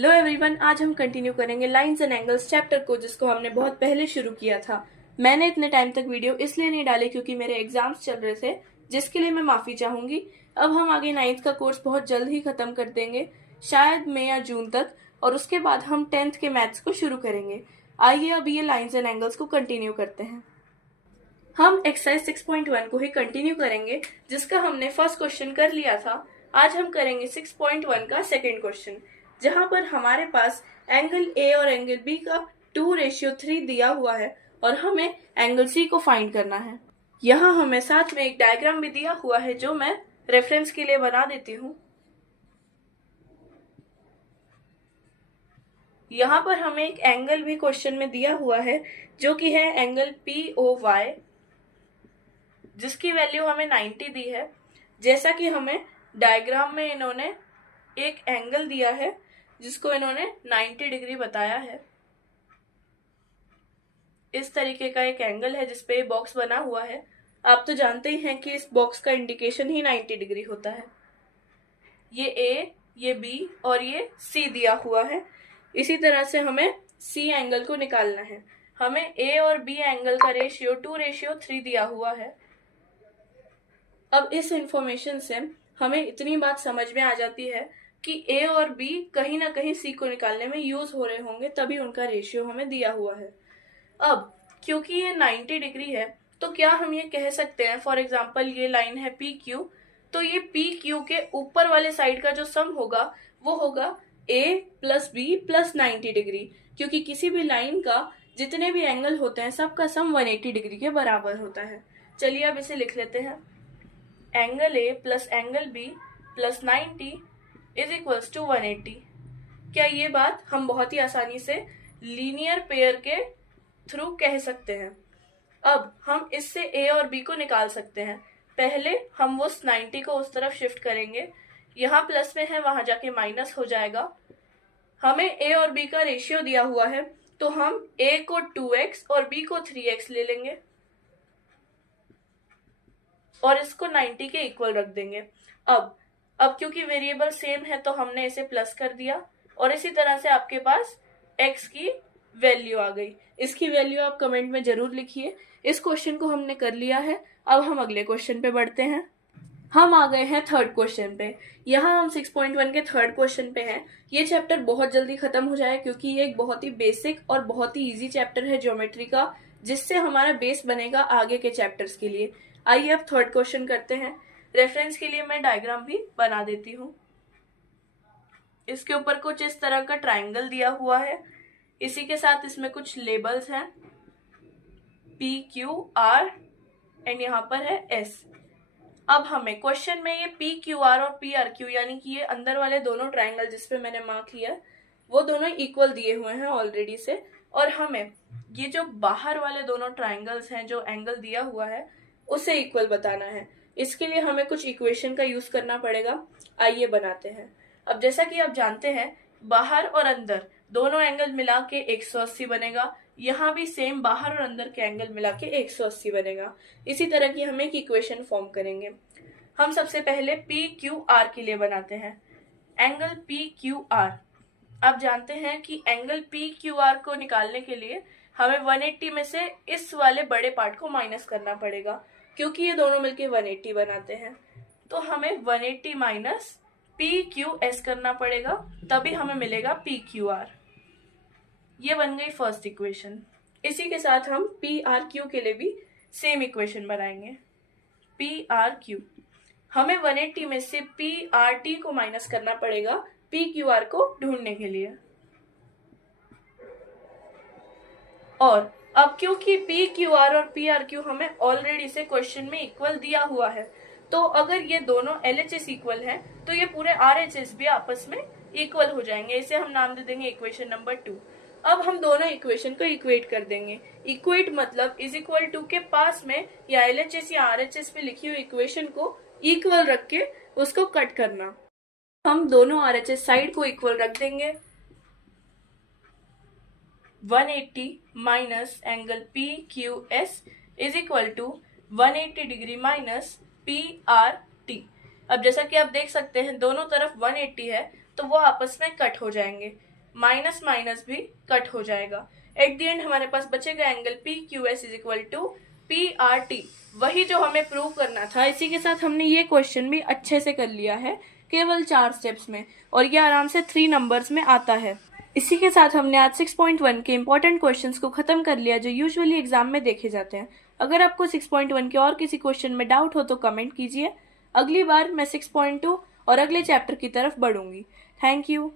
Hello everyone, आज हम continue करेंगे लाइंस एंड एंगल्स चैप्टर को, जिसको हमने बहुत पहले शुरू किया था। मैंने इतने टाइम तक वीडियो इसलिए नहीं डाले क्योंकि मेरे एग्जाम्स चल रहे थे, जिसके लिए मैं माफ़ी चाहूँगी। अब हम आगे 9th का कोर्स बहुत जल्द ही ख़त्म कर देंगे, शायद मई या जून तक, और उसके बाद हम 10th के मैथ्स को शुरू करेंगे। आइए अब ये लाइंस एंड एंगल्स को कंटिन्यू करते हैं। हम एक्सरसाइज 6.1 को ही कंटिन्यू करेंगे, जिसका हमने फर्स्ट क्वेश्चन कर लिया था। आज हम करेंगे 6.1 का सेकेंड क्वेश्चन, जहां पर हमारे पास एंगल ए और एंगल बी का 2:3 दिया हुआ है और हमें एंगल सी को फाइंड करना है। यहाँ हमें साथ में एक डायग्राम भी दिया हुआ है, जो मैं रेफरेंस के लिए बना देती हूँ। यहाँ पर हमें एक एंगल भी क्वेश्चन में दिया हुआ है, जो कि है एंगल POY, जिसकी वैल्यू हमें 90 दी है। जैसा कि हमें डायग्राम में इन्होंने एक एंगल दिया है जिसको इन्होंने 90 डिग्री बताया है। इस तरीके का एक एंगल है जिसपे ये बॉक्स बना हुआ है। आप तो जानते ही हैं कि इस बॉक्स का इंडिकेशन ही 90 डिग्री होता है। ये A, ये B और ये C दिया हुआ है। इसी तरह से हमें C एंगल को निकालना है। हमें A और B एंगल का रेशियो 2:3 दिया हुआ है। अब इस इंफॉर्मेशन से हमें इतनी बात समझ में आ जाती है कि A और B कहीं ना कहीं C को निकालने में यूज हो रहे होंगे, तभी उनका रेशियो हमें दिया हुआ है। अब क्योंकि ये 90 डिग्री है, तो क्या हम ये कह सकते हैं, फॉर एग्जाम्पल ये लाइन है PQ, तो ये PQ के ऊपर वाले साइड का जो सम होगा वो होगा A + B + 90 डिग्री, क्योंकि किसी भी लाइन का जितने भी एंगल होते हैं सबका सम 180 डिग्री के बराबर होता है। चलिए अब इसे लिख लेते हैं। Angle A + angle B + 90 = 180। क्या ये बात हम बहुत ही आसानी से लीनियर पेयर के थ्रू कह सकते हैं। अब हम इससे A और B को निकाल सकते हैं। पहले हम उस 90 को उस तरफ शिफ्ट करेंगे, यहाँ प्लस में है वहां जाके माइनस हो जाएगा। हमें A और B का रेशियो दिया हुआ है, तो हम A को 2x और B को 3x ले लेंगे और इसको 90 के इक्वल रख देंगे। अब क्योंकि वेरिएबल सेम है तो हमने इसे प्लस कर दिया, और इसी तरह से आपके पास x की वैल्यू आ गई। इसकी वैल्यू आप कमेंट में जरूर लिखिए। इस क्वेश्चन को हमने कर लिया है। अब हम अगले क्वेश्चन पे बढ़ते हैं। हम आ गए हैं थर्ड क्वेश्चन पे। यहाँ हम 6.1 के थर्ड क्वेश्चन पे हैं। ये चैप्टर बहुत जल्दी खत्म हो जाए, क्योंकि ये एक बहुत ही बेसिक और बहुत ही इजी चैप्टर है ज्योमेट्री का, जिससे हमारा बेस बनेगा आगे के चैप्टर्स के लिए। आइए अब थर्ड क्वेश्चन करते हैं। रेफरेंस के लिए मैं डायग्राम भी बना देती हूँ। इसके ऊपर कुछ इस तरह का ट्राइंगल दिया हुआ है। इसी के साथ इसमें कुछ लेबल्स हैं, PQR एंड यहाँ पर है S। अब हमें क्वेश्चन में ये PQR और PRQ, यानी कि ये अंदर वाले दोनों ट्राइंगल जिसपे मैंने मार्क किया, वो दोनों इक्वल दिए हुए हैं ऑलरेडी से, और हमें ये जो बाहर वाले दोनों ट्राइंगल्स हैं, जो एंगल दिया हुआ है, उसे इक्वल बताना है। इसके लिए हमें कुछ इक्वेशन का यूज करना पड़ेगा। आइए बनाते हैं। अब जैसा कि आप जानते हैं, बाहर और अंदर दोनों एंगल मिला के 180 बनेगा। यहाँ भी सेम बाहर और अंदर के एंगल मिला के 180 बनेगा। इसी तरह की हम एक इक्वेशन फॉर्म करेंगे। हम सबसे पहले PQR के लिए बनाते हैं। एंगल PQR, आप जानते हैं कि एंगल PQR को निकालने के लिए हमें 180 में से इस वाले बड़े पार्ट को माइनस करना पड़ेगा, क्योंकि ये दोनों मिलके 180 बनाते हैं। तो हमें 180 माइनस PQS करना पड़ेगा, तभी हमें मिलेगा PQR। ये बन गई फर्स्ट इक्वेशन। इसी के साथ हम PRQ के लिए भी सेम इक्वेशन बनाएंगे। PRQ, हमें 180 में से PRT को माइनस करना पड़ेगा PQR को ढूंढने के लिए। और अब क्योंकि PQR और PRQ हमें ऑलरेडी से क्वेश्चन में इक्वल दिया हुआ है, तो अगर ये दोनों LHS इक्वल है, तो ये पूरे RHS भी आपस में इक्वल हो जाएंगे। इसे हम नाम दे देंगे इक्वेशन नंबर 2। अब हम दोनों इक्वेशन को इक्वेट कर देंगे। इक्वेट मतलब = के पास में या LHS या RHS पे लिखी हुई इक्वेशन को इक्वल रख के उसको कट करना। हम दोनों RHS साइड को इक्वल रख देंगे। 180 minus angle PQS = 180 degree minus PRT। अब जैसा कि आप देख सकते हैं, दोनों तरफ 180 है, तो वो आपस में कट हो जाएंगे। माइनस माइनस भी कट हो जाएगा। एट द एंड हमारे पास बचेगा angle P Q S is equal to P R T, वही जो हमें प्रूव करना था। इसी के साथ हमने ये क्वेश्चन भी अच्छे से कर लिया है, केवल 4 स्टेप्स में, और ये आराम से 3 नंबर्स में आता है। इसी के साथ हमने आज 6.1 के इंपॉर्टेंट क्वेश्चंस को खत्म कर लिया, जो यूजुअली एग्जाम में देखे जाते हैं। अगर आपको 6.1 के और किसी क्वेश्चन में डाउट हो तो कमेंट कीजिए। अगली बार मैं 6.2 और अगले चैप्टर की तरफ बढ़ूंगी। Thank you.